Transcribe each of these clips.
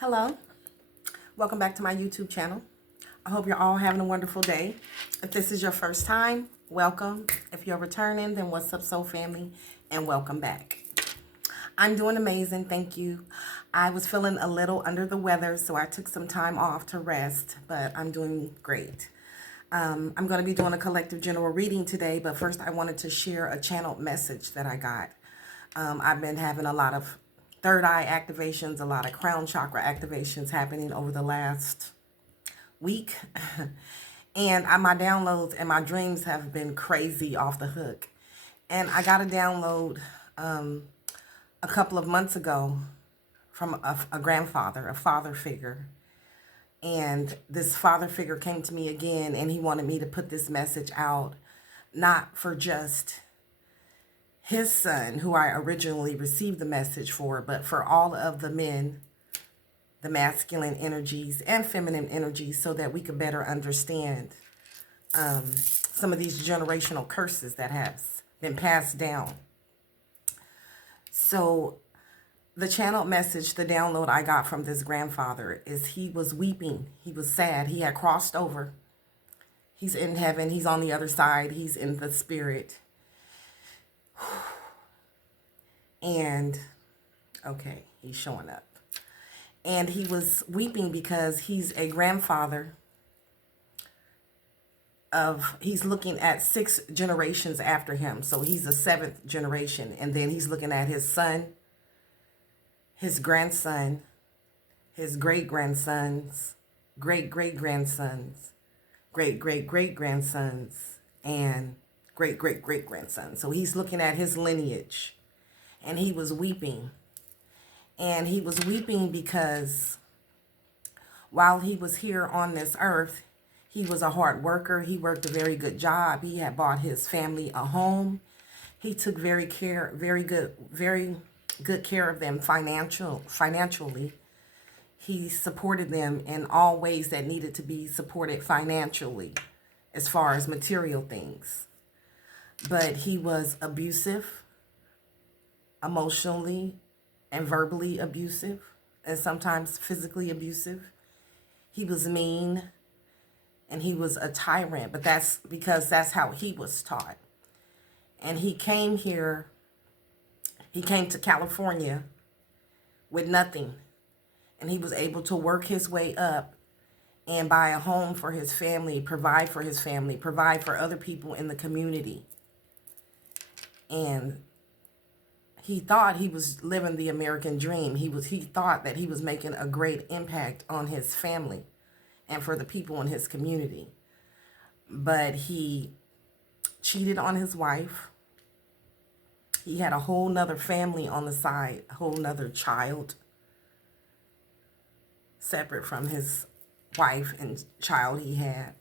Hello, welcome back to my YouTube channel. I hope you're all having a wonderful day. If this is your first time, welcome. If you're returning, then what's up, soul family, and welcome back. I'm doing amazing, thank you. I was feeling a little under the weather, so I took some time off to rest, but I'm doing great. I'm going to be doing a collective general reading today, but first I wanted to share a channeled message that I got. I've been having a lot of third eye activations, a lot of crown chakra activations happening over the last week. And my downloads and my dreams have been crazy off the hook. And I got a download a couple of months ago from a grandfather, a father figure. And this father figure came to me again, and he wanted me to put this message out, not for just his son, who I originally received the message for, but for all of the men, the masculine energies and feminine energies, so that we could better understand some of these generational curses that have been passed down. So the channel message, the download I got from this grandfather is he was weeping. He was sad. He had crossed over. He's in heaven. He's on the other side. He's in the spirit. And, okay, he's showing up. And he was weeping because he's a grandfather he's looking at 6 generations after him. So he's the 7th generation. And then he's looking at his son, his grandson, his great-grandsons, great-great-grandsons, great-great-great-grandsons, and great-great-great-grandsons. So he's looking at his lineage. And he was weeping. And he was weeping because while he was here on this earth, he was a hard worker. He worked a very good job. He had bought his family a home. He took very good care of them financially. He supported them in all ways that needed to be supported financially, as far as material things. But he was abusive, emotionally and verbally abusive, and sometimes physically abusive. He was mean, and he was a tyrant, but that's because that's how he was taught. And he came here, he came to California with nothing, and he was able to work his way up and buy a home for his family, provide for his family, provide for other people in the community. And he thought he was living the American dream. He thought that he was making a great impact on his family and for the people in his community. But he cheated on his wife. He had a whole nother family on the side, a whole nother child, separate from his wife and child he had.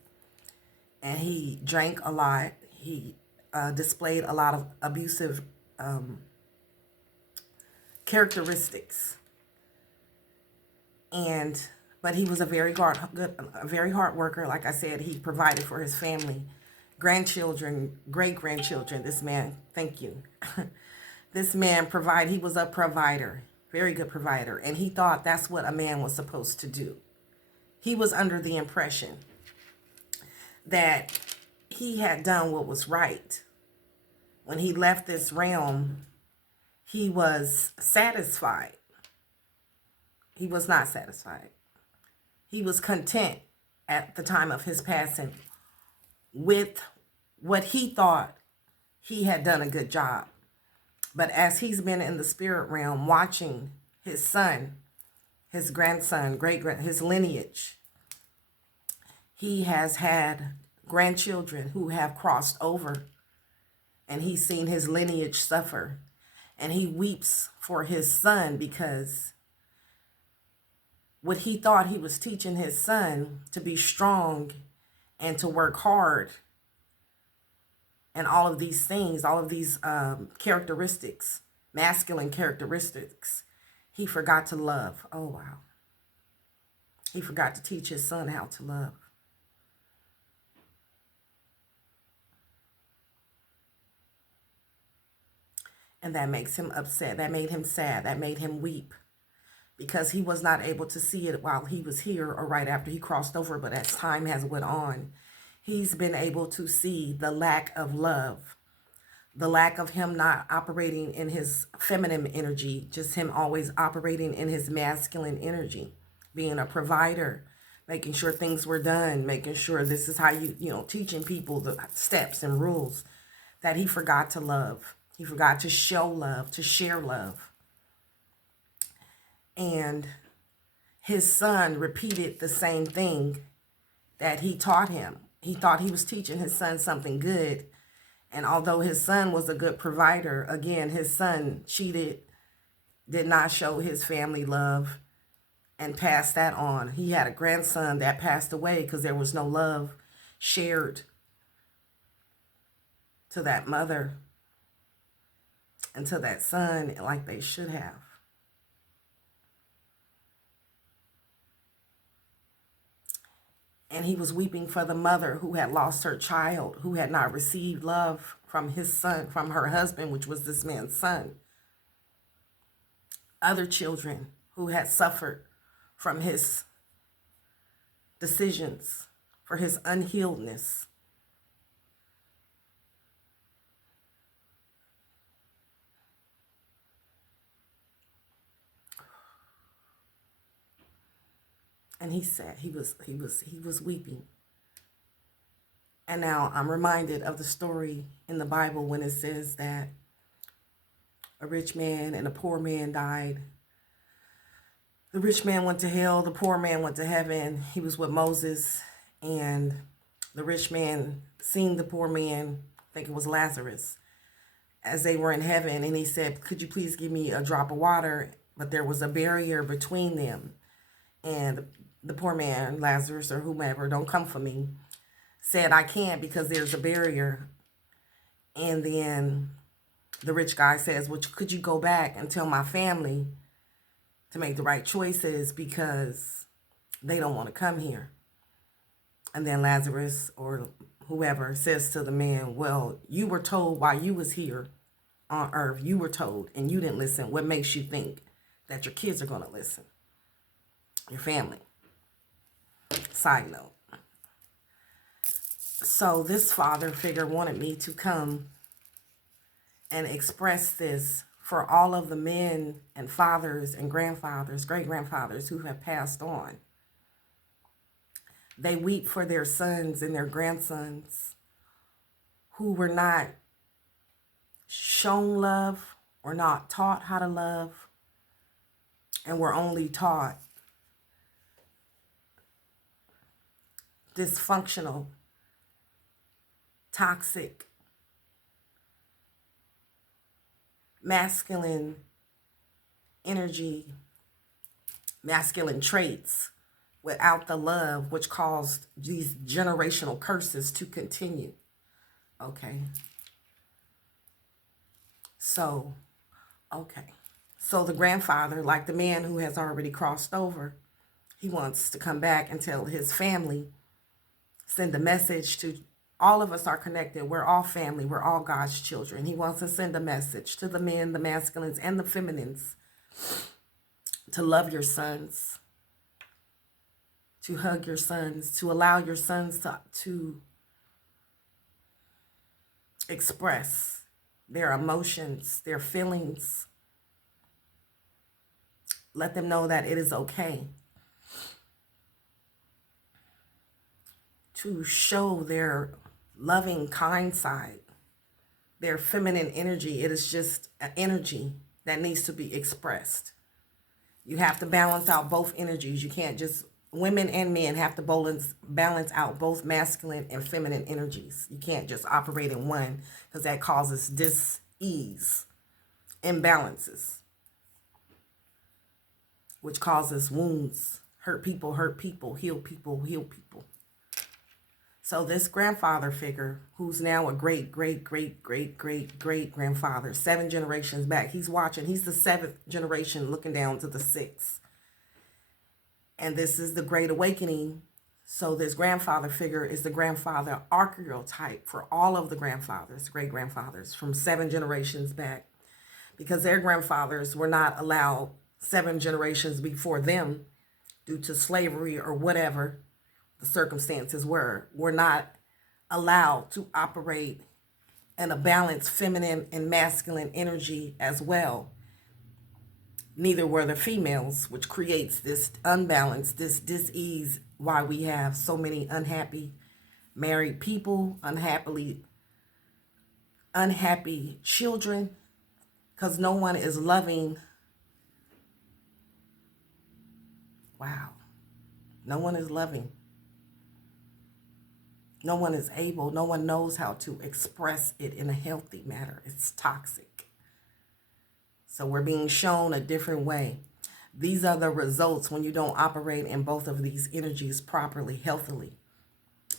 And he drank a lot. He displayed a lot of abusive characteristics. But he was a very hard worker. Like I said, he provided for his family, grandchildren, great-grandchildren. This man, thank you. This man he was a provider, very good provider. And he thought that's what a man was supposed to do. He was under the impression that he had done what was right. When he left this realm, he was satisfied. He was not satisfied. He was content at the time of his passing with what he thought he had done a good job. But as he's been in the spirit realm watching his son, his grandson, his lineage, he has had grandchildren who have crossed over, and he's seen his lineage suffer. And he weeps for his son because what he thought he was teaching his son, to be strong and to work hard and all of these things, all of these characteristics, masculine characteristics, he forgot to love. Oh, wow. He forgot to teach his son how to love. And that makes him upset. That made him sad. That made him weep. because he was not able to see it while he was here or right after he crossed over. But as time has went on, he's been able to see the lack of love, the lack of him not operating in his feminine energy, just him always operating in his masculine energy, being a provider, making sure things were done, making sure this is how teaching people the steps and rules, that he forgot to love. He forgot to show love, to share love. And his son repeated the same thing that he taught him. He thought he was teaching his son something good. And although his son was a good provider, again, his son cheated, did not show his family love, and passed that on. He had a grandson that passed away because there was no love shared to that mother and to that son like they should have. And he was weeping for the mother who had lost her child, who had not received love from his son, from her husband, which was this man's son. Other children who had suffered from his decisions, for his unhealedness. And he said he was weeping. And now I'm reminded of the story in the Bible when it says that a rich man and a poor man died. The rich man went to hell, the poor man went to heaven. He was with Moses, and the rich man seen the poor man, I think it was Lazarus, as they were in heaven, and he said, "Could you please give me a drop of water?" But there was a barrier between them. And the poor man, Lazarus or whomever, "Don't come for me," said, "I can't because there's a barrier." And then the rich guy says, "Well, could you go back and tell my family to make the right choices because they don't want to come here?" And then Lazarus or whoever says to the man, "Well, you were told while you was here on earth, you were told, and you didn't listen. What makes you think that your kids are going to listen? Your family." Side note. So this father figure wanted me to come and express this for all of the men and fathers and grandfathers, great-grandfathers who have passed on. They weep for their sons and their grandsons who were not shown love or not taught how to love, and were only taught dysfunctional, toxic, masculine energy, masculine traits without the love, which caused these generational curses to continue. Okay. So the grandfather, like the man who has already crossed over, he wants to come back and tell his family, send a message to all of us are connected. We're all family. We're all God's children. He wants to send a message to the men, the masculines, and the feminines to love your sons, to hug your sons, to allow your sons to express their emotions, their feelings. Let them know that it is okay to show their loving, kind side, their feminine energy. It is just an energy that needs to be expressed. You have to balance out both energies. You can't just, women and men have to balance out both masculine and feminine energies. You can't just operate in one because that causes dis-ease, imbalances, which causes wounds, hurt people, heal people, heal people. So this grandfather figure, who's now a great grandfather, 7 generations back, he's watching. He's the 7th generation looking down to the 6th. And this is the Great Awakening. So this grandfather figure is the grandfather archetype for all of the grandfathers, great-grandfathers from 7 generations back, because their grandfathers were not allowed 7 generations before them, due to slavery or whatever the circumstances were not allowed to operate in a balanced feminine and masculine energy as well. Neither were the females, which creates this unbalance, this dis-ease, why we have so many unhappy married people, unhappy children, because no one is loving. Wow. No one is loving. No one is able, no one knows how to express it in a healthy manner. It's toxic. So we're being shown a different way. These are the results when you don't operate in both of these energies properly, healthily.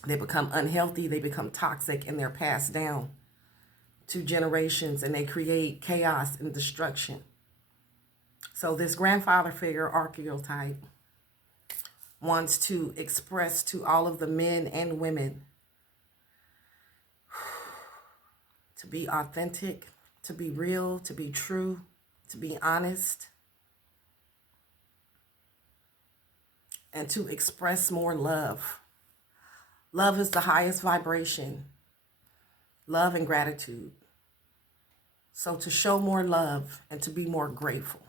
They become unhealthy, they become toxic, and they're passed down to generations, and they create chaos and destruction. So this grandfather figure archetype wants to express to all of the men and women to be authentic, to be real, to be true, to be honest, and to express more love. Love is the highest vibration. Love and gratitude. So to show more love and to be more grateful.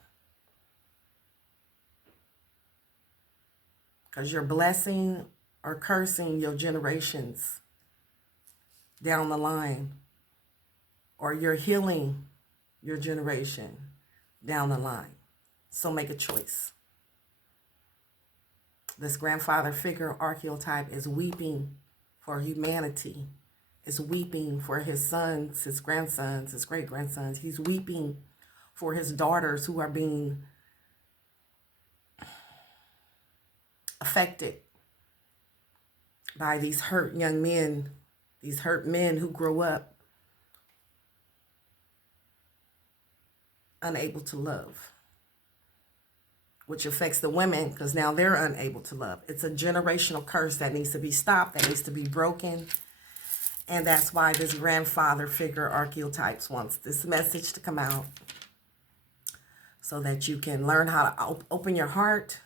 Because you're blessing or cursing your generations down the line. Or you're healing your generation down the line. So make a choice. This grandfather figure archetype is weeping for humanity. Is weeping for his sons, his grandsons, his great-grandsons. He's weeping for his daughters who are being affected by these hurt young men, these hurt men who grow up unable to love, which affects the women because now they're unable to love. It's a generational curse that needs to be stopped, that needs to be broken. And that's why this grandfather figure archetypes wants this message to come out so that you can learn how to open your heart,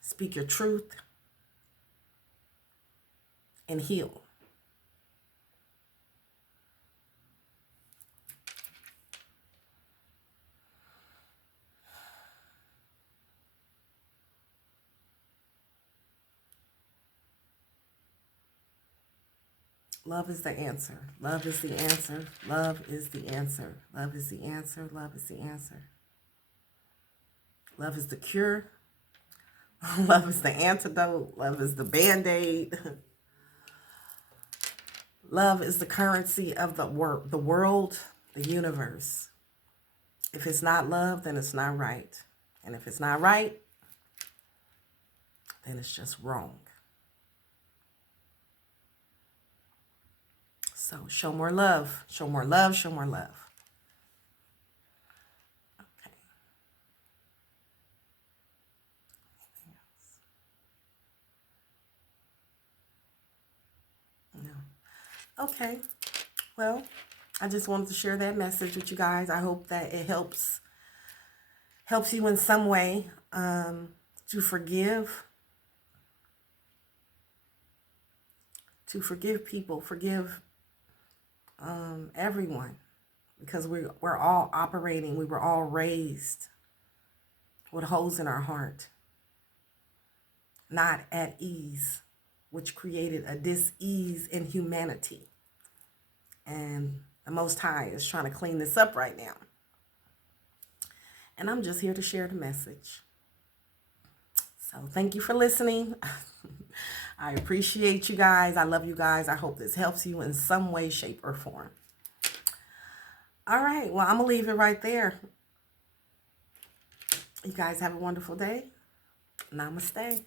speak your truth, and heal. Love is the answer. Love is the answer. Love is the answer. Love is the answer. Love is the answer. Love is the cure. Love is the antidote. Love is the band-aid. Love is the currency of the world, the universe. If it's not love, then it's not right. And if it's not right, then it's just wrong. So show more love. Show more love. Show more love. Okay. Anything else? No. Okay. Well, I just wanted to share that message with you guys. I hope that it helps you in some way to forgive people, forgive everyone, because we're all operating, we were all raised with holes in our heart, not at ease, which created a dis-ease in humanity. And the Most High is trying to clean this up right now. And I'm just here to share the message. So thank you for listening. I appreciate you guys. I love you guys. I hope this helps you in some way, shape, or form. All right. Well, I'm going to leave it right there. You guys have a wonderful day. Namaste.